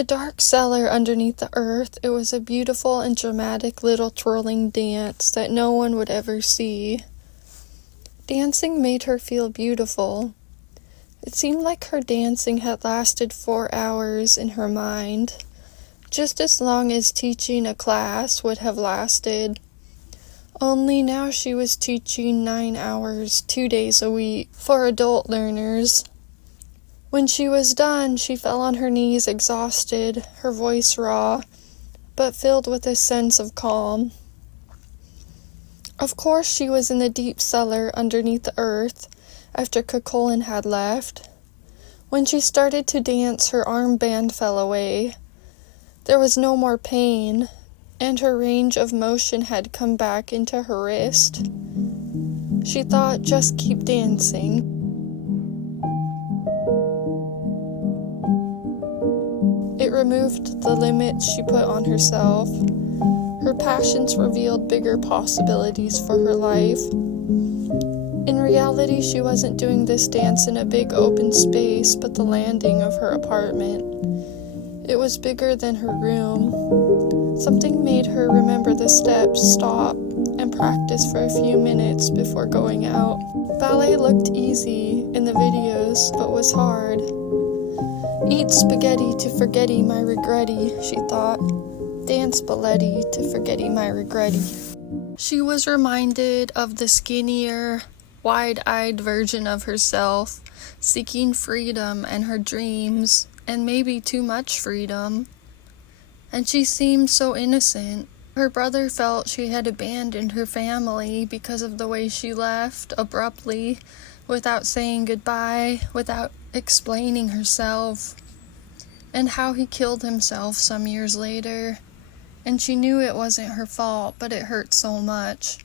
the dark cellar underneath the earth, it was a beautiful and dramatic little twirling dance that no one would ever see. Dancing made her feel beautiful. It seemed like her dancing had lasted 4 hours in her mind, just as long as teaching a class would have lasted. Only now she was teaching 9 hours, 2 days a week, for adult learners. When she was done, she fell on her knees exhausted, her voice raw, but filled with a sense of calm. Of course she was in the deep cellar underneath the earth, after Cuchulain had left. When she started to dance, her armband fell away. There was no more pain, and her range of motion had come back into her wrist. She thought, just keep dancing. It removed the limits she put on herself. Her passions revealed bigger possibilities for her life. In reality, she wasn't doing this dance in a big open space, but the landing of her apartment. It was bigger than her room. Something made her remember the steps, stop, and practice for a few minutes before going out. Ballet looked easy in the videos, but was hard. Eat spaghetti to forgetty my regretty, she thought. Dance balletti to forgetty my regretty. She was reminded of the skinnier, wide-eyed version of herself, seeking freedom and her dreams, and maybe too much freedom. And she seemed so innocent. Her brother felt she had abandoned her family because of the way she left abruptly, without saying goodbye, without explaining herself, and how he killed himself some years later. And she knew it wasn't her fault, but it hurt so much.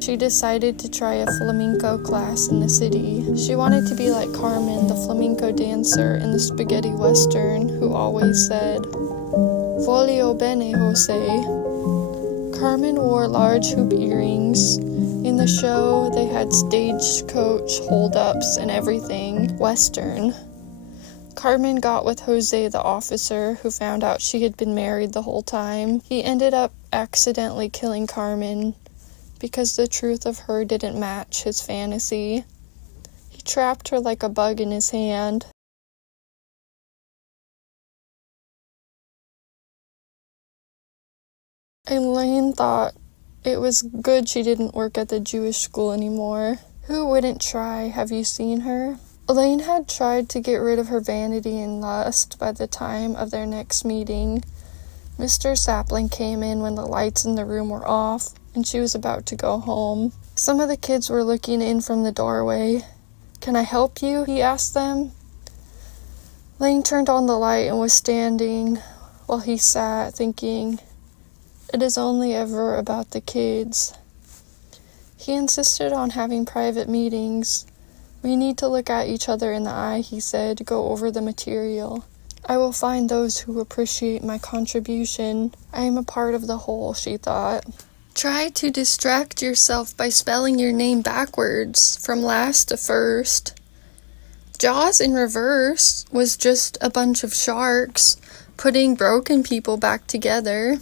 She decided to try a flamenco class in the city. She wanted to be like Carmen, the flamenco dancer in the spaghetti western, who always said, "Voglio bene, Jose." Carmen wore large hoop earrings. In the show, they had stagecoach hold-ups and everything Western. Carmen got with Jose, the officer, who found out she had been married the whole time. He ended up accidentally killing Carmen because the truth of her didn't match his fantasy. He trapped her like a bug in his hand. And Laine thought it was good she didn't work at the Jewish school anymore. Who wouldn't try? Have you seen her? Laine had tried to get rid of her vanity and lust by the time of their next meeting. Mr. Sapling came in when the lights in the room were off, and she was about to go home. Some of the kids were looking in from the doorway. "Can I help you?" he asked them. Laine turned on the light and was standing while he sat, thinking, it is only ever about the kids. He insisted on having private meetings. "We need to look at each other in the eye," he said, "go over the material. I will find those who appreciate my contribution. I am a part of the whole," she thought. Try to distract yourself by spelling your name backwards, from last to first. Jaws in reverse was just a bunch of sharks putting broken people back together.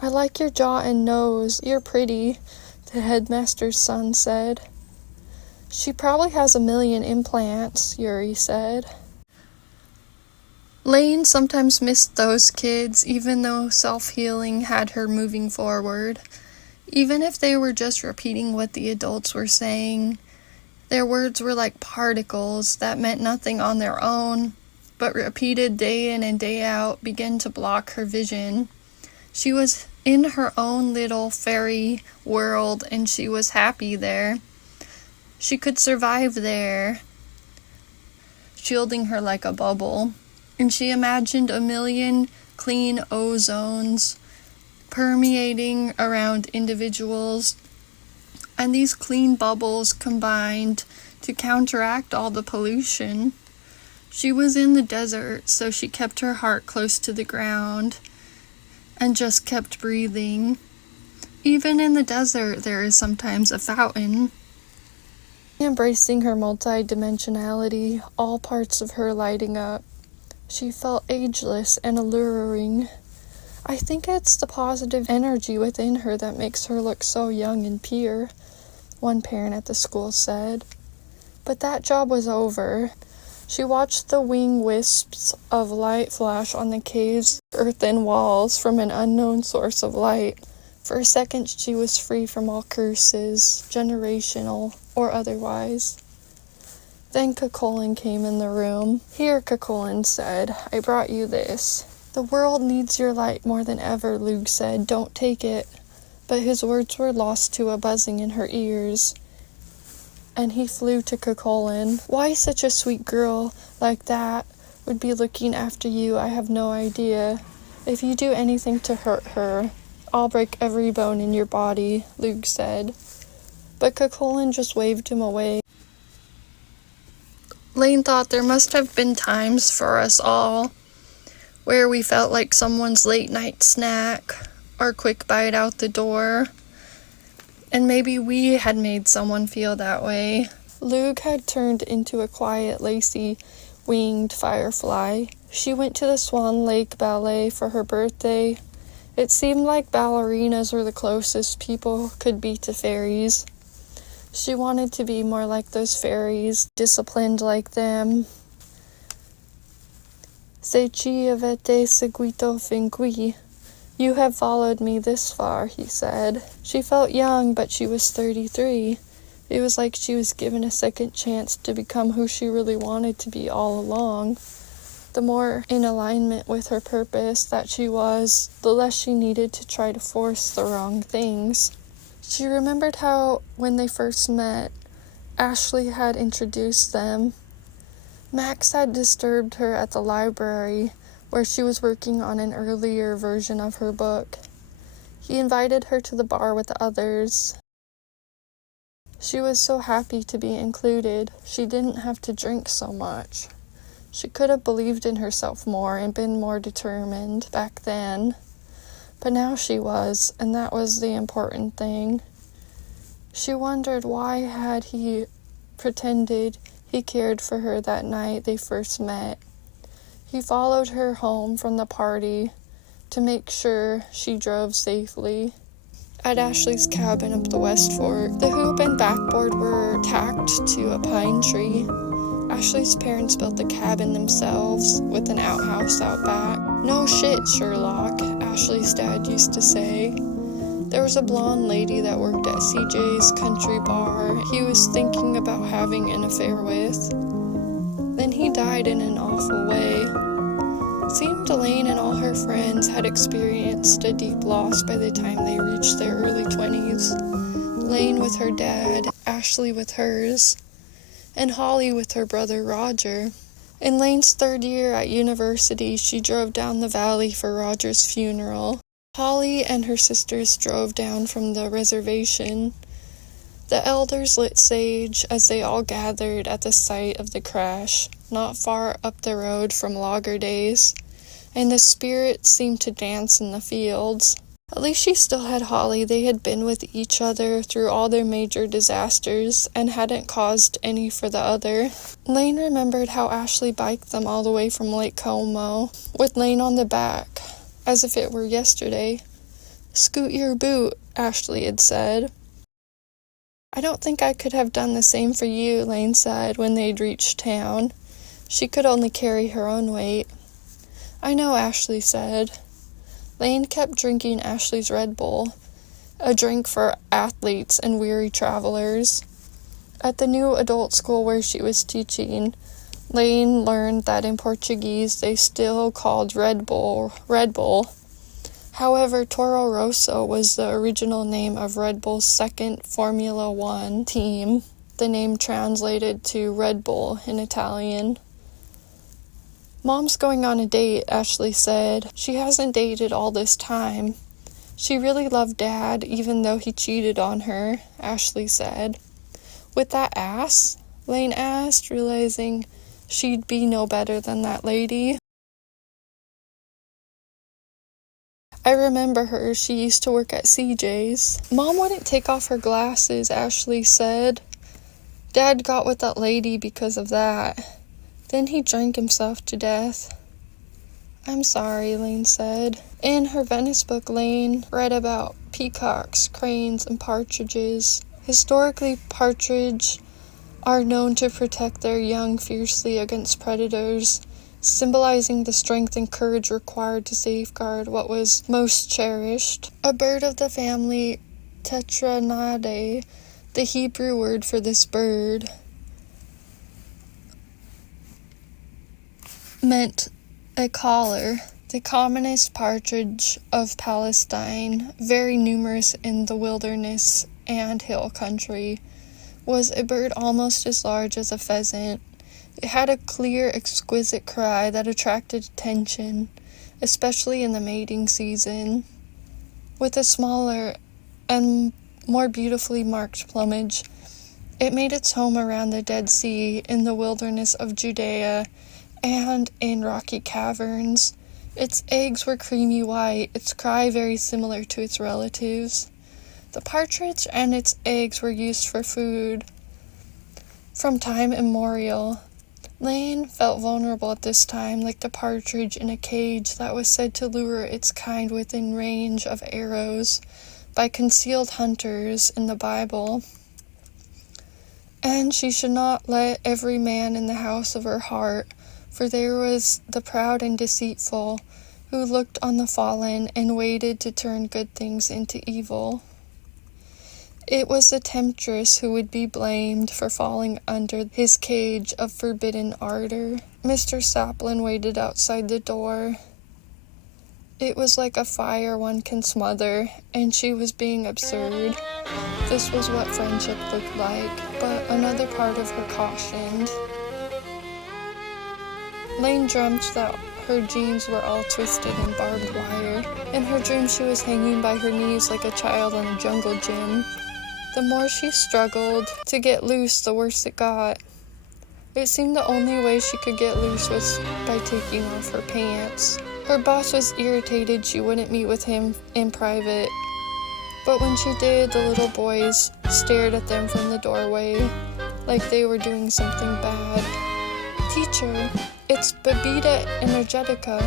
"I like your jaw and nose. You're pretty," the headmaster's son said. "She probably has 1,000,000 implants," Yuri said. Laine sometimes missed those kids, even though self-healing had her moving forward. Even if they were just repeating what the adults were saying, their words were like particles that meant nothing on their own, but repeated day in and day out began to block her vision. She was in her own little fairy world, and she was happy there. She could survive there, shielding her like a bubble. And she imagined 1,000,000 clean ozones permeating around individuals. And these clean bubbles combined to counteract all the pollution. She was in the desert, so she kept her heart close to the ground and just kept breathing. Even in the desert, there is sometimes a fountain. Embracing her multi-dimensionality, all parts of her lighting up, she felt ageless and alluring. I think it's the positive energy within her that makes her look so young and pure, one parent at the school said. But that job was over. She watched the wing wisps of light flash on the cave's earthen walls from an unknown source of light. For a second, she was free from all curses, generational or otherwise. Then Cuchulain came in the room. "Here," Cuchulain said, "I brought you this." "The world needs your light more than ever," Lug said. "Don't take it." But his words were lost to a buzzing in her ears, and he flew to Cuchulain. "Why such a sweet girl like that would be looking after you, I have no idea. If you do anything to hurt her, I'll break every bone in your body," Lug said. But Cuchulain just waved him away. Laine thought there must have been times for us all where we felt like someone's late-night snack or quick bite out the door. And maybe we had made someone feel that way. Lug had turned into a quiet, lacy, winged firefly. She went to the Swan Lake Ballet for her birthday. It seemed like ballerinas were the closest people could be to fairies. She wanted to be more like those fairies, disciplined like them. "Se ci avete seguito fin qui." "You have followed me this far," he said. She felt young, but she was 33. It was like she was given a second chance to become who she really wanted to be all along. The more in alignment with her purpose that she was, the less she needed to try to force the wrong things. She remembered how, when they first met, Ashley had introduced them. Max had disturbed her at the library, where she was working on an earlier version of her book. He invited her to the bar with the others. She was so happy to be included. She didn't have to drink so much. She could have believed in herself more and been more determined back then. But now she was, and that was the important thing. She wondered why had he pretended he cared for her that night they first met. He followed her home from the party to make sure she drove safely. At Ashley's cabin up the West Fork, the hoop and backboard were tacked to a pine tree. Ashley's parents built the cabin themselves, with an outhouse out back. "No shit, Sherlock," Ashley's dad used to say. There was a blonde lady that worked at CJ's country bar he was thinking about having an affair with. Then he died in an awful way. Seemed Laine and all her friends had experienced a deep loss by the time they reached their early 20s. Laine with her dad, Ashley with hers, and Holly with her brother Roger. In Laine's third year at university, she drove down the valley for Roger's funeral. Holly and her sisters drove down from the reservation. The elders lit sage as they all gathered at the site of the crash, not far up the road from Logger Days, and the spirits seemed to dance in the fields. At least she still had Holly. They had been with each other through all their major disasters and hadn't caused any for the other. Laine remembered how Ashley biked them all the way from Lake Como, with Laine on the back, as if it were yesterday. "Scoot your boot," Ashley had said. "I don't think I could have done the same for you," Laine said when they'd reached town. She could only carry her own weight. "I know," Ashley said. Laine kept drinking Ashley's Red Bull, a drink for athletes and weary travelers. At the new adult school where she was teaching, Laine learned that in Portuguese they still called Red Bull. However, Toro Rosso was the original name of Red Bull's second Formula One team, the name translated to Red Bull in Italian. "Mom's going on a date," Ashley said. "She hasn't dated all this time. She really loved Dad, even though he cheated on her," Ashley said. "With that ass?" Laine asked, realizing she'd be no better than that lady. I remember her. She used to work at CJ's. Mom wouldn't take off her glasses, Ashley said. Dad got with that lady because of that. Then he drank himself to death. I'm sorry, Laine said. In her Venice book, Laine read about peacocks, cranes, and partridges. Historically, partridge are known to protect their young fiercely against predators, symbolizing the strength and courage required to safeguard what was most cherished. A bird of the family Tetranadae, the Hebrew word for this bird, meant a caller. The commonest partridge of Palestine, very numerous in the wilderness and hill country, was a bird almost as large as a pheasant. It had a clear, exquisite cry that attracted attention, especially in the mating season. With a smaller and more beautifully marked plumage, it made its home around the Dead Sea, in the wilderness of Judea, and in rocky caverns. Its eggs were creamy white, its cry very similar to its relatives. The partridge and its eggs were used for food from time immemorial. Laine felt vulnerable at this time, like the partridge in a cage that was said to lure its kind within range of arrows by concealed hunters in the Bible. And she should not let every man in the house of her heart, for there was the proud and deceitful, who looked on the fallen and waited to turn good things into evil. It was the temptress who would be blamed for falling under his cage of forbidden ardor. Mr. Saplin waited outside the door. It was like a fire one can smother, and she was being absurd. This was what friendship looked like, but another part of her cautioned. Laine dreamt that her jeans were all twisted and barbed wire. In her dream she was hanging by her knees like a child in a jungle gym. The more she struggled to get loose, the worse it got. It seemed the only way she could get loose was by taking off her pants. Her boss was irritated she wouldn't meet with him in private, but when she did, the little boys stared at them from the doorway like they were doing something bad. Teacher, it's Bebida Energetica,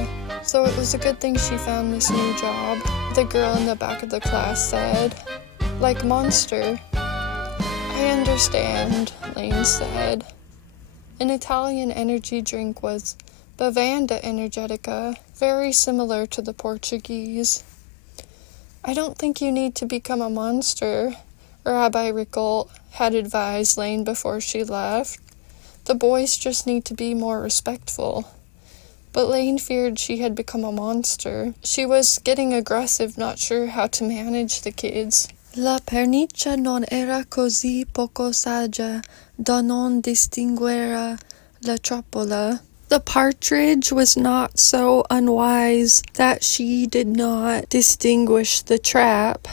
so it was a good thing she found this new job, the girl in the back of the class said. Like monster. I understand, Laine said. An Italian energy drink was Bevanda Energetica, very similar to the Portuguese. I don't think you need to become a monster, Rabbi Rickle had advised Laine before she left. The boys just need to be more respectful. But Laine feared she had become a monster. She was getting aggressive, not sure how to manage the kids. La perniccia non era così poco saggia da non distinguere la trappola. The partridge was not so unwise that she did not distinguish the trap.